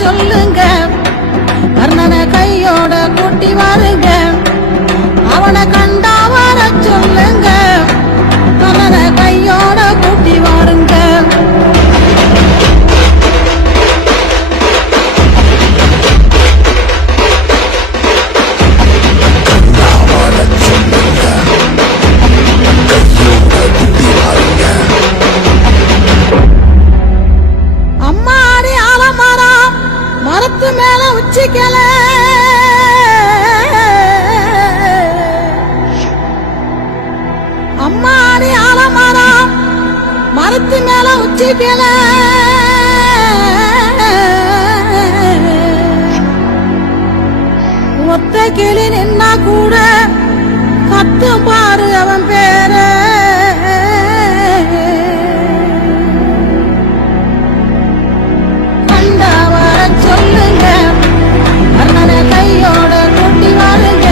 சொல்லுங்க, கர்ணனை கையோட கூட்டி வாருங்க. அவனை கண்டா வர சொல்லுங்க, கர்ணனை கையோட கூட்டி வாருங்க. அம்மாடி ஆலமரம் மரத்து மேல உச்சிக்கல, அம்மாடி ஆலமரம் மரத்து மேல உச்சிக்கல. ஒத்த கிளி நின்னா கூட கத்து பாரு அவன் பேர. கண்டா வர சொல்லுங்க, கர்ணனை கையோட கூட்டி வாருங்க.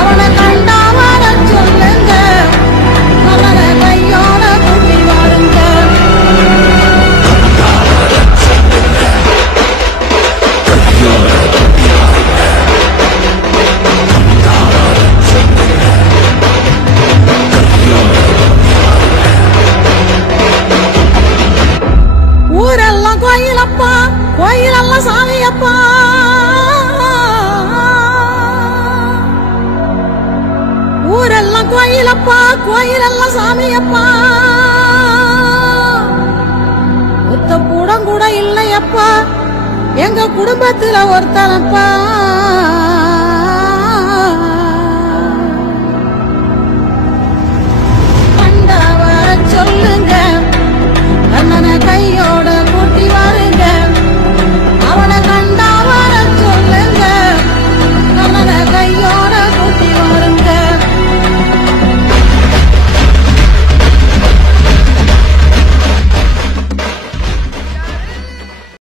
அவனை கண்டா வர சொல்லுங்க, கர்ணனை கையோட கூட்டி வாருங்க. ஊரெல்லாம் கோயிலப்பா, கோயிலெல்லாம் சாமியப்பா. ஊரெல்லாம் கோயிலப்பா, கோயிலெல்லாம் சாமியப்பா. ஒத்த கூடம் கூட இல்லையப்பா, எங்க குடும்பத்துல ஒருத்தனப்பா. கண்டா வர சொல்லுங்க, கர்ணனை கை